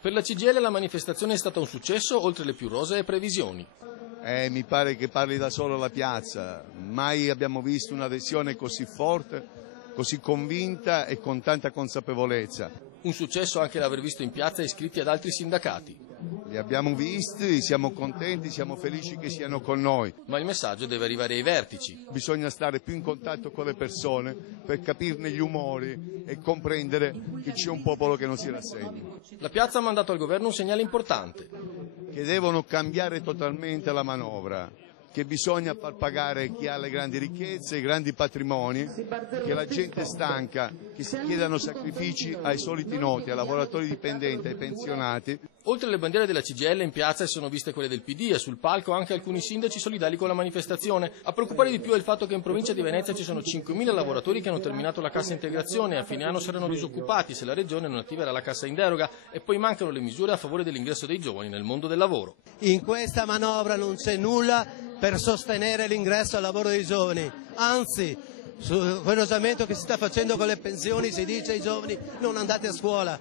Per la CGIL la manifestazione è stata un successo oltre le più rosee previsioni. Mi pare che parli da solo la piazza, mai abbiamo visto un'adesione così forte, così convinta e con tanta consapevolezza. Un successo anche l'aver visto in piazza iscritti ad altri sindacati. Li abbiamo visti, siamo contenti, siamo felici che siano con noi. Ma il messaggio deve arrivare ai vertici. Bisogna stare più in contatto con le persone per capirne gli umori e comprendere che c'è un popolo che non si rassegna. La piazza ha mandato al governo un segnale importante. Che devono cambiare totalmente la manovra, che bisogna far pagare chi ha le grandi ricchezze, i grandi patrimoni, che la gente è stanca, che si chiedano sacrifici ai soliti noti, ai lavoratori dipendenti, ai pensionati. Oltre alle bandiere della CGIL in piazza si sono viste quelle del PD e sul palco anche alcuni sindaci solidali con la manifestazione. A preoccupare di più è il fatto che in provincia di Venezia ci sono 5.000 lavoratori che hanno terminato la cassa integrazione e a fine anno saranno disoccupati se la regione non attiverà la cassa in deroga, e poi mancano le misure a favore dell'ingresso dei giovani nel mondo del lavoro. In questa manovra non c'è nulla per sostenere l'ingresso al lavoro dei giovani, anzi, su quel ragionamento che si sta facendo con le pensioni si dice ai giovani non andate a scuola.